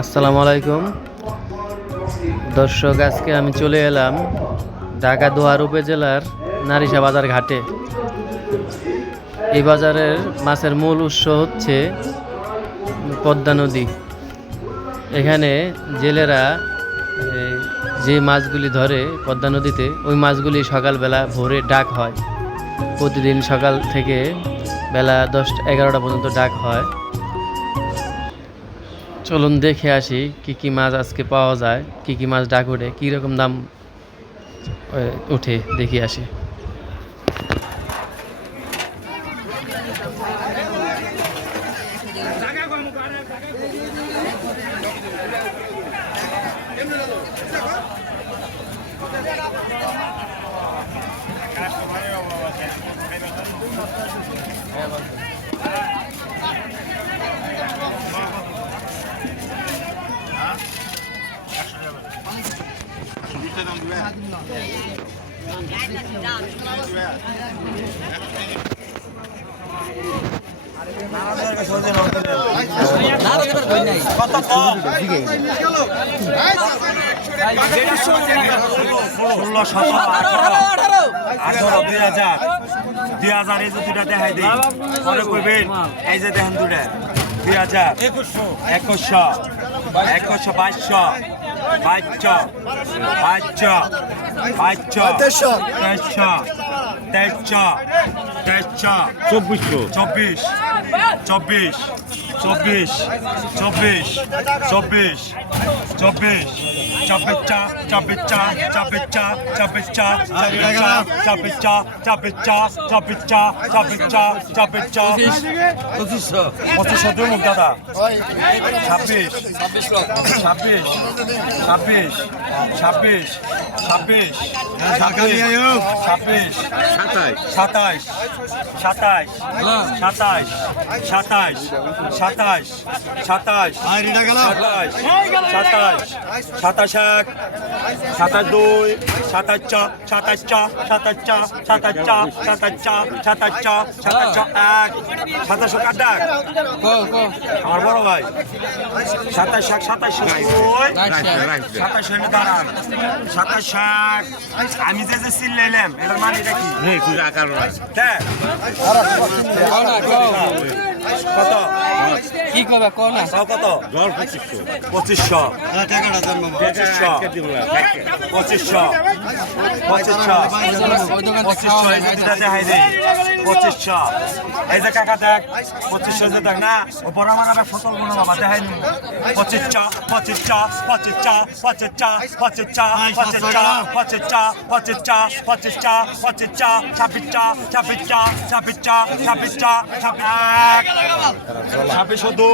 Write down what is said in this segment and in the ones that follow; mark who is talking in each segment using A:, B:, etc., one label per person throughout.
A: আসসালামু আলাইকুম। দর্শক, আজকে আমি চলে এলাম ঢাকা দোয়ার উপজেলার নারিশা বাজার ঘাটে। এই বাজারের মাছের মূল উৎস হচ্ছে পদ্মা নদী। এখানে জেলেরা যে মাছগুলি ধরে পদ্মা নদীতে, ওই মাছগুলি সকালবেলা ভোরে ডাক হয়। প্রতিদিন সকাল থেকে বেলা দশটা, এগারোটা পর্যন্ত ডাক হয়। চলুন দেখে আসি কি কি মাছ আজকে পাওয়া যায়, কি কি মাছ ডাক ওঠে, কীরকম দাম উঠে দেখে আসি।
B: ষোলো সতেরো আঠারো দুই হাজার দুই হাজার এই যে দুটা দেখাই দিই পরে কইবেন এই যে দেখেন দুটা দুই হাজার একুশশো একুশশো বাইশশো বাইশশো বাইশশো বাইশশো তেইশশো তেইশশো তেইশশো তেইশশো চব্বিশশো। চব্বিশ চব্বিশ চব্বিশ চব্বিশ চব্বিশ চব্বিশ। চব্বিশ চা চব্বিশ চা চব্বিশ চা চব্বিশ চা চব্বিশ চা চব্বিশ চা চব্বিশ চা চব্বিশ চা চব্বিশ চা পঁচিশশো পঁচিশশো দুই মুখ দাদা। ছাব্বিশ ছাব্বিশ ছাব্বিশ ছাব্বিশ ছাব্বিশ ছাব্বিশ সাতাইশ। সাতাইশ সাতাইশ সাতাইশ সাতাইশ সাতাইশ সাতাইশ সাতাইশ সাতাশ এক সাতাশ দুই সাতাশ চ সাতাশ চ সাতাশ চ সাতাশ চ সাতাশ চ সাতাশ চ সাতাশ চ এক। সাতাশ কার ডাক? আমার বড় ভাই। সাতাশ এক সাতাশ সাতাশ এনে দাঁড়ান। সাতাশ এক। আমি যে যে সিল লাইলাম এটার মানে এটা কি? হ্যাঁ।
A: কি করবে কোন
B: তাও কত পঁচিশশো পঁচিশশো পঁচিশশো পঁচিশশো পঁচিশশো এই যে দুটা দেখাই দেই পঁচিশশো এই যে কাকা দেখ পঁচিশশো যে দেখ না ও বড় আমার আবার সতল মনে বাবা দেখাই নি পঁচিশশো পঁচিশশো পঁচিশশো পঁচিশশো পঁচিশশো পঁচিশশো পঁচিশশো পঁচিশশো পঁচিশশো পঁচিশশো ছাব্বিশশো ছাব্বিশশো ছাব্বিশশো ছাব্বিশশো ছাব্বিশ ছাব্বিশশো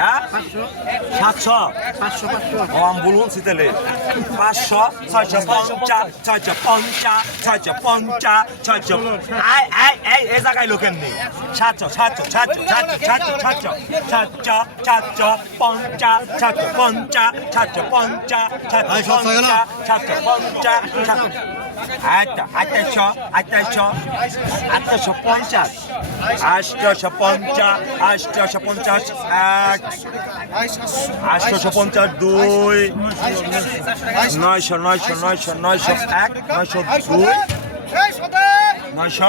B: হ্যাঁ? সাতশো। অ্যাম্বুলেন্স তাহলে। পাঁচশো ছয়শো পঞ্চাশ ছয়শো পঞ্চাশ ছয়শো পঞ্চাশ ছয়শো। আয় আয় আয় এ জায়গায় লোকের নেই সাতশো সাতশো সাতশো সাতশো সাতশো সাতশো। সাতশো পঞ্চাশ সাতশো পঞ্চাশ সাতশো পঞ্চাশ সাতশো পঞ্চাশ সাতশো পঞ্চাশ সাতশো পঞ্চাশ আটশো আটশো আটশো পঞ্চাশ আটশো পঞ্চাশ আটশো পঞ্চাশ, এক আটশো পঞ্চাশ দুই, নয়শো নয়শো নয়শো নয়শো এক, নয়শো দুই, নয়শো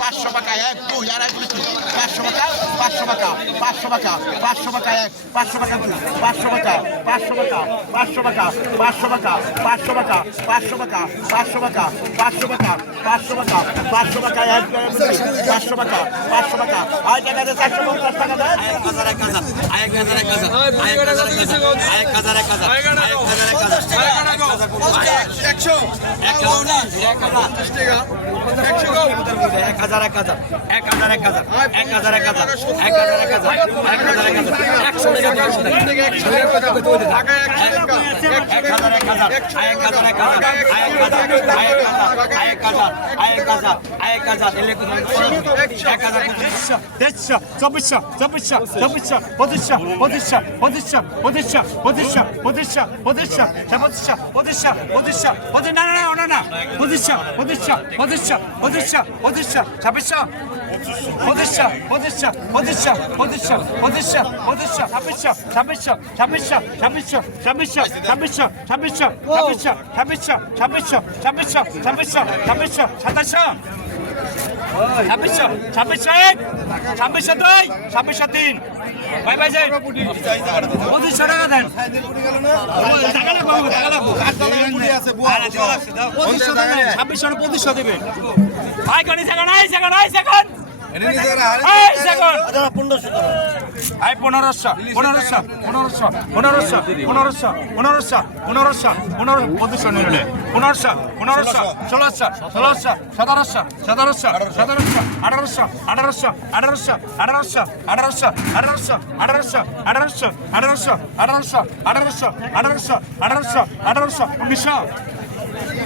B: পাঁচশো টাকা পাঁচশো টাকা পাঁচশো টাকা পাঁচশো টাকা পাঁচশো টাকা পাঁচশো টাকা পাঁচশো টাকা পাঁচশো টাকা পাঁচশো টাকা পাঁচশো টাকা পাঁচশো টাকা পাঁচশো টাকা পাঁচশো টাকা পাঁচশো টাকা দুই পাঁচশো টাকা এক দুই এক দুই। পাঁচশো টাকা পাঁচশো টাকা পাঁচশো টাকা পাঁচশো টাকা এক পাঁচশো টাকা দুই পাঁচশো টাকা পাঁচশো টাকা পাঁচশো টাকা পাঁচশো টাকা টাকা পাঁচশো টাকা পাঁচশো টাকা পাঁচশো টাকা পাঁচশো টাকা পাঁচশো টাকা এক দুই, পাঁচশো টাকা পাঁচশো টাকা আয় টাকা দিয়ে চারশো পঞ্চাশ টাকা দেয়
C: এক হাজার এক হাজার এক হাজার এক হাজার এক হাজার এক হাজার এক হাজার এক হাজার এক হাজার এক হাজার একশো টাকা একশো টাকা এক হাজার এক হাজার এক হাজার এক হাজার এক হাজার এক হাজার এক হাজার এক হাজার এলে এক হাজার
B: তেইশশো চব্বিশশো চব্বিশশো চব্বিশশো পঁচিশশো পঁচিশশো পঁচিশশো পঁচিশশো পঁচিশশো পঁচিশশো পঁচিশশো পঁচিশশো পঁচিশশো পঁচিশশো পঁচিশ না না না 하나 포지션 포지션 포지션 포지션 포지션 잡으셔 포지션 포지션 포지션 포지션 포지션 포지션 잡으셔 잡으셔 잡으셔 잡으셔 잡으셔 잡으셔 잡으셔 잡으셔 잡으셔 잡으셔 잡으셔 잡으셔 잡으셔 잡으셔 잡으셔 ছাব্বিশ ছাব্বিশ এক, ছাব্বিশ দুই ছাব্বিশশো তিন। ভাই ভাই যাই পঁচিশশো টাকা দেন। ছাব্বিশ পঁচিশশো দেবেন। ভাই, কানি সেখানে সেখানে সেখানে পনেরোশো পনেরোশো পনেরোশো পনেরোশো পনেরোশো পনেরোশো পনেরোশো পনেরো পঁচিশশো নিলে পনেরোশো পনেরোশো ষোলোশো ষোলোশো সতেরোশো সতেরোশো সতেরোশো আঠারোশো আঠারোশো আঠারোশো আঠারোশো আঠারোশো আঠারোশো আঠারোশো আঠারোশো আঠারোশো আঠারোশো আঠারোশো আঠারোশো আঠারোশো আঠারোশো উনিশশো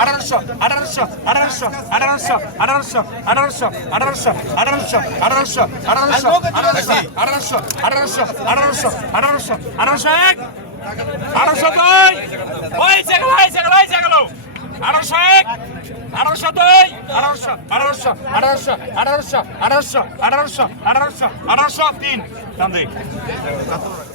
B: আঠারোশো আঠারোশো আঠারোশো আঠারোশো আঠারোশো আঠারোশো আঠারোশো আঠারোশো আঠারোশো আঠারোশো আঠারোশো আঠারোশো আঠারোশো আঠারোশো আঠারোশো আঠারোশো এক আঠারোশো দুই ওই সেগুলো ওই সেগুলো ওই সেগুলো আঠারোশো এক আঠারোশো দুই আঠারোশো আঠারোশো আঠারোশো আঠারোশো আঠারোশো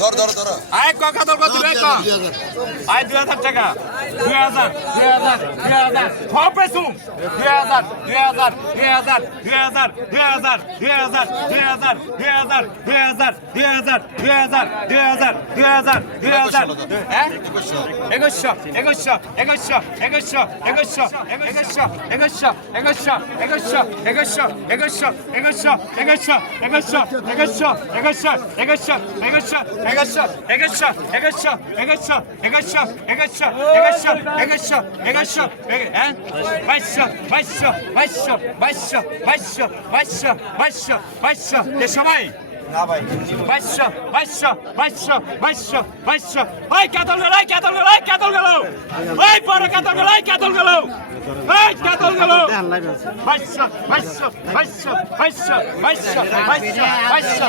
B: ধর ধর ধর আয় ক কত কত রে ক আয় 2000 টাকা 2000 2000 2000 সব পেছুম 2000 2000 2000 2000 2000 2000 2000 2000 2000 2000 2000 2000 2000 2000 হ্যাঁ 2100 2100 2100 2100 2100 2100 2100 2100 2100 2100 2100 2100 2100 2100 2100 2100 2100 এগারোশো এগারোশো এগারোশো এগারোশো এগারোশো এগারোশো এগারোশো এগারোশো এগারোশো বাইশশো বাইশশো বাইশশো বাইশশো বাইশশো বাইশশো বাইশশো বাইশশো সবাই বাইশশো বাইশশো বাইশশো বাইশশো বাইশশো ভাই কাতল গেল কাতল গেল কাতল গেল ভাই পরে কাতল গেল কাতল গেল ভাই কাতল গেল বাইশশো বাইশশো বাইশশো বাইশশো বাইশশো